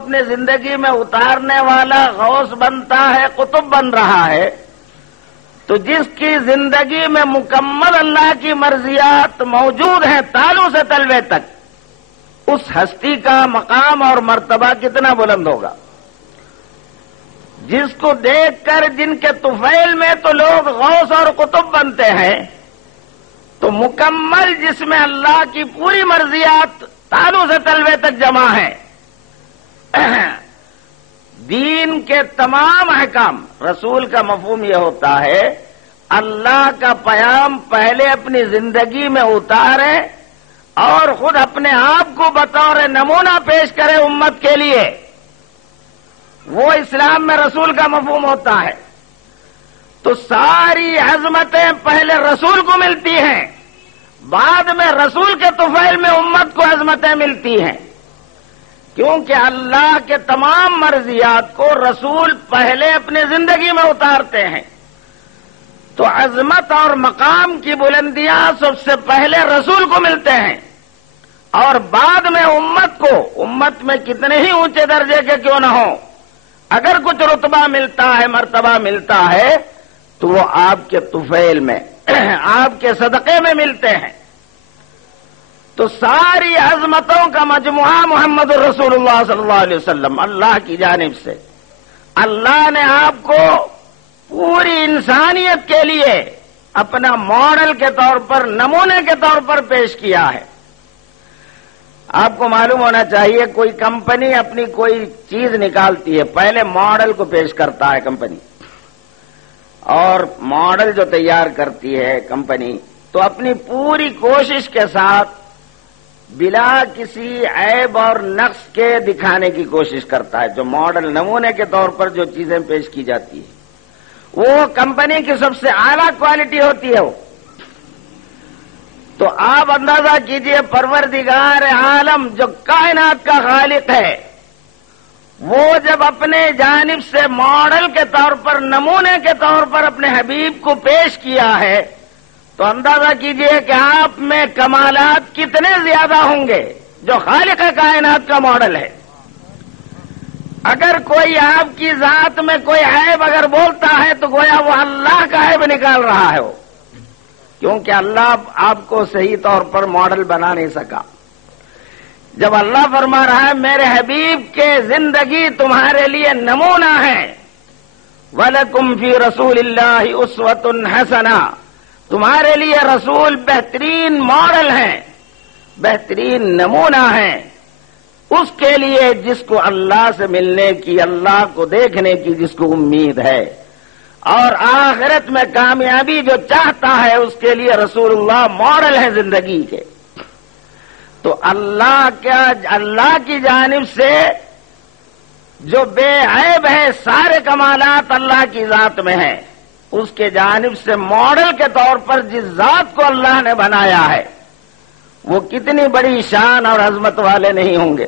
اپنی زندگی میں اتارنے والا غوث بنتا ہے، قطب بن رہا ہے، تو جس کی زندگی میں مکمل اللہ کی مرضیات موجود ہیں تالو سے تلوے تک، اس ہستی کا مقام اور مرتبہ کتنا بلند ہوگا، جس کو دیکھ کر جن کے طفیل میں تو لوگ غوث اور قطب بنتے ہیں، تو مکمل جس میں اللہ کی پوری مرضیات تالو سے تلوے تک جمع ہیں، دین کے تمام احکام، رسول کا مفہوم یہ ہوتا ہے اللہ کا پیام پہلے اپنی زندگی میں اتارے اور خود اپنے آپ کو بطور نمونہ پیش کرے امت کے لیے، وہ اسلام میں رسول کا مفہوم ہوتا ہے۔ تو ساری عظمتیں پہلے رسول کو ملتی ہیں، بعد میں رسول کے طفیل میں امت کو عظمتیں ملتی ہیں، کیونکہ اللہ کے تمام مرضیات کو رسول پہلے اپنی زندگی میں اتارتے ہیں، تو عظمت اور مقام کی بلندیاں سب سے پہلے رسول کو ملتے ہیں، اور بعد میں امت کو، امت میں کتنے ہی اونچے درجے کے کیوں نہ ہوں، اگر کچھ رتبہ ملتا ہے، مرتبہ ملتا ہے، تو وہ آپ کے طفیل میں، آپ کے صدقے میں ملتے ہیں۔ تو ساری عظمتوں کا مجموعہ محمد الرسول اللہ صلی اللہ علیہ وسلم، اللہ کی جانب سے اللہ نے آپ کو پوری انسانیت کے لیے اپنا ماڈل کے طور پر، نمونے کے طور پر پیش کیا ہے۔ آپ کو معلوم ہونا چاہیے، کوئی کمپنی اپنی کوئی چیز نکالتی ہے، پہلے ماڈل کو پیش کرتا ہے کمپنی، اور ماڈل جو تیار کرتی ہے کمپنی، تو اپنی پوری کوشش کے ساتھ بلا کسی عیب اور نقص کے دکھانے کی کوشش کرتا ہے۔ جو ماڈل نمونے کے طور پر جو چیزیں پیش کی جاتی ہیں، وہ کمپنی کی سب سے اعلیٰ کوالٹی ہوتی ہے۔ وہ تو آپ اندازہ کیجئے، پروردگار عالم جو کائنات کا خالق ہے، وہ جب اپنے جانب سے ماڈل کے طور پر، نمونے کے طور پر اپنے حبیب کو پیش کیا ہے، تو اندازہ کیجئے کہ آپ میں کمالات کتنے زیادہ ہوں گے جو خالق کائنات کا ماڈل ہے۔ اگر کوئی آپ کی ذات میں کوئی عیب اگر بولتا ہے تو گویا وہ اللہ کا عیب نکال رہا ہے، وہ کیونکہ اللہ آپ کو صحیح طور پر ماڈل بنا نہیں سکا۔ جب اللہ فرما رہا ہے میرے حبیب کے زندگی تمہارے لیے نمونہ ہے، وَلَكُمْ فِي رَسُولِ اللَّهِ أُسْوَةٌ حَسَنَةٌ، تمہارے لیے رسول بہترین ماڈل ہیں، بہترین نمونہ ہیں، اس کے لیے جس کو اللہ سے ملنے کی، اللہ کو دیکھنے کی جس کو امید ہے، اور آخرت میں کامیابی جو چاہتا ہے، اس کے لیے رسول اللہ ماڈل ہے زندگی کے۔ تو اللہ کی جانب سے جو بے عیب ہے، سارے کمالات اللہ کی ذات میں ہیں، اس کے جانب سے ماڈل کے طور پر جس ذات کو اللہ نے بنایا ہے، وہ کتنی بڑی شان اور عظمت والے نہیں ہوں گے۔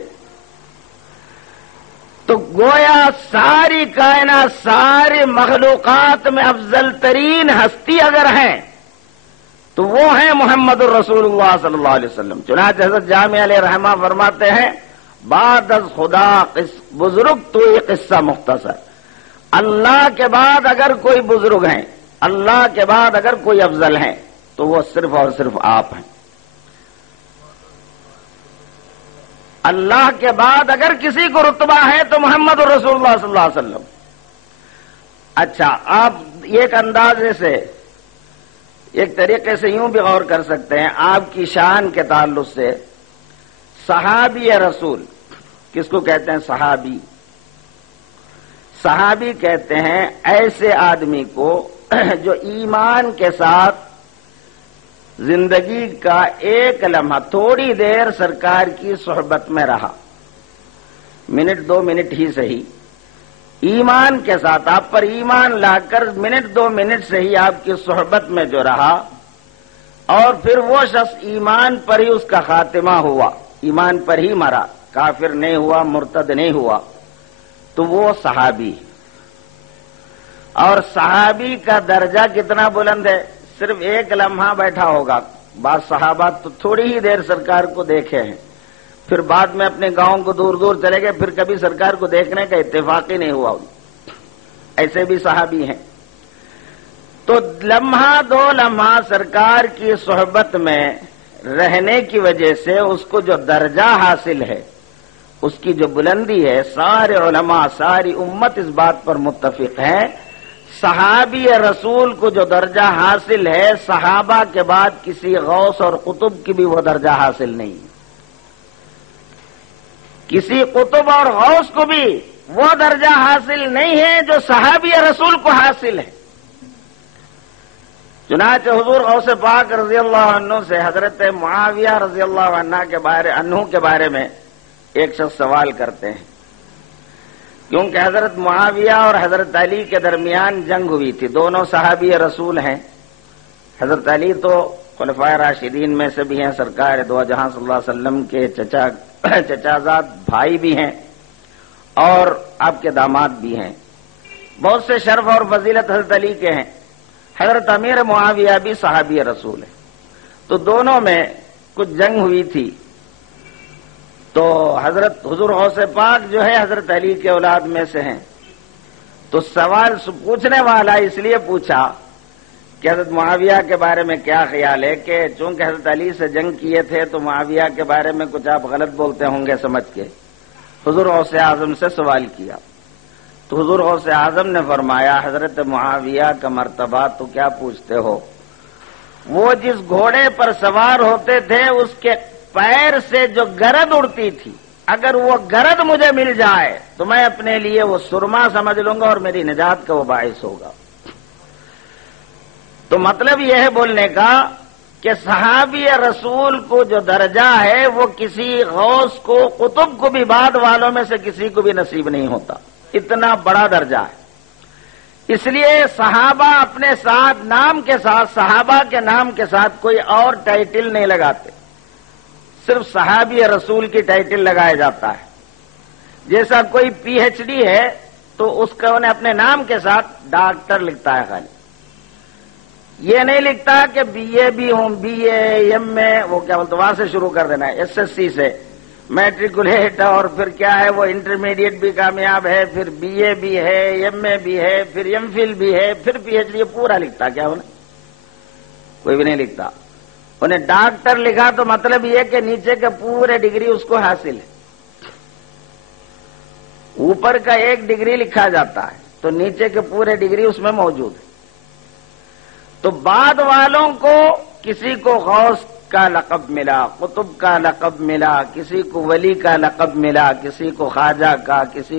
تو گویا ساری کائنات، ساری مخلوقات میں افضل ترین ہستی اگر ہیں تو وہ ہیں محمد الرسول اللہ صلی اللہ علیہ وسلم۔ چنانچہ حضرت جامع علیہ رحمہ فرماتے ہیں، بعد از خدا بزرگ تو یہ قصہ مختصر، اللہ کے بعد اگر کوئی بزرگ ہیں، اللہ کے بعد اگر کوئی افضل ہیں، تو وہ صرف اور صرف آپ ہیں۔ اللہ کے بعد اگر کسی کو رتبہ ہے تو محمد الرسول اللہ صلی اللہ علیہ وسلم۔ اچھا، آپ ایک اندازے سے، ایک طریقے سے یوں بھی غور کر سکتے ہیں، آپ کی شان کے تعلق سے صحابی رسول کس کو کہتے ہیں؟ صحابی۔ صحابی کہتے ہیں ایسے آدمی کو جو ایمان کے ساتھ زندگی کا ایک لمحہ، تھوڑی دیر سرکار کی صحبت میں رہا، منٹ دو منٹ ہی صحیح، ایمان کے ساتھ آپ پر ایمان لا کر منٹ دو منٹ سے ہی آپ کی صحبت میں جو رہا، اور پھر وہ شخص ایمان پر ہی اس کا خاتمہ ہوا، ایمان پر ہی مرا، کافر نہیں ہوا، مرتد نہیں ہوا، تو وہ صحابی۔ اور صحابی کا درجہ کتنا بلند ہے، صرف ایک لمحہ بیٹھا ہوگا، بعض صحابہ تو تھوڑی ہی دیر سرکار کو دیکھے ہیں، پھر بعد میں اپنے گاؤں کو دور دور چلے گئے، پھر کبھی سرکار کو دیکھنے کا اتفاق ہی نہیں ہوا. ایسے بھی صحابی ہیں. تو لمحہ دو لمحہ سرکار کی صحبت میں رہنے کی وجہ سے اس کو جو درجہ حاصل ہے، اس کی جو بلندی ہے، سارے علماء ساری امت اس بات پر متفق ہیں، صحابی رسول کو جو درجہ حاصل ہے صحابہ کے بعد کسی غوث اور قطب کی بھی وہ درجہ حاصل نہیں. کسی قطب اور غوث کو بھی وہ درجہ حاصل نہیں ہے جو صحابی رسول کو حاصل ہے. چنانچہ حضور غوث پاک رضی اللہ عنہ سے حضرت معاویہ رضی اللہ عنہ کے بارے میں ایک شخص سوال کرتے ہیں، کیونکہ حضرت معاویہ اور حضرت علی کے درمیان جنگ ہوئی تھی. دونوں صحابی رسول ہیں. حضرت علی تو خلفائے راشدین میں سے بھی ہیں، سرکار دو جہاں صلی اللہ علیہ وسلم کے چچازاد بھائی بھی ہیں اور آپ کے داماد بھی ہیں. بہت سے شرف اور فضیلت حضرت علی کے ہیں. حضرت امیر معاویہ بھی صحابی رسول ہے. تو دونوں میں کچھ جنگ ہوئی تھی. تو حضرت حضور غوث پاک جو ہے حضرت علی کے اولاد میں سے ہیں. تو سوال پوچھنے والا اس لیے پوچھا کہ حضرت معاویہ کے بارے میں کیا خیال ہے، کہ چونکہ حضرت علی سے جنگ کیے تھے تو معاویہ کے بارے میں کچھ آپ غلط بولتے ہوں گے سمجھ کے حضور غوث اعظم سے سوال کیا. تو حضور غوث اعظم نے فرمایا، حضرت معاویہ کا مرتبہ تو کیا پوچھتے ہو، وہ جس گھوڑے پر سوار ہوتے تھے اس کے پیر سے جو گرد اڑتی تھی، اگر وہ گرد مجھے مل جائے تو میں اپنے لیے وہ سرما سمجھ لوں گا اور میری نجات کا وہ باعث ہوگا. تو مطلب یہ ہے بولنے کا کہ صحابی رسول کو جو درجہ ہے وہ کسی غوث کو قطب کو بھی بعد والوں میں سے کسی کو بھی نصیب نہیں ہوتا. اتنا بڑا درجہ ہے. اس لیے صحابہ اپنے ساتھ نام کے ساتھ، صحابہ کے نام کے ساتھ کوئی اور ٹائٹل نہیں لگاتے، صرف صحابی رسول کی ٹائٹل لگایا جاتا ہے. جیسا کوئی پی ایچ ڈی ہے تو اس کا انہیں اپنے نام کے ساتھ ڈاکٹر لکھتا ہے، خالی یہ نہیں لکھتا کہ بی اے بھی ہوں، بی اے ایم اے، وہ کیا بولتے وہاں سے شروع کر دینا ہے، ایس ایس سی سے میٹریکولیٹ، اور پھر کیا ہے وہ انٹرمیڈیٹ بھی کامیاب ہے، پھر بی اے بھی ہے، ایم اے بھی ہے، پھر ایم فل بھی ہے، پھر پی ایچ ڈی. پورا لکھتا کیا انہیں؟ کوئی بھی نہیں لکھتا. انہیں ڈاکٹر لکھا تو مطلب یہ کہ نیچے کے پورے ڈگری اس کو حاصل ہے. اوپر کا ایک ڈگری لکھا جاتا ہے تو نیچے کے پورے ڈگری اس میں موجود ہے. تو بعد والوں کو کسی کو غوث کا لقب ملا، قطب کا لقب ملا، کسی کو ولی کا لقب ملا، کسی کو خواجہ کا، کسی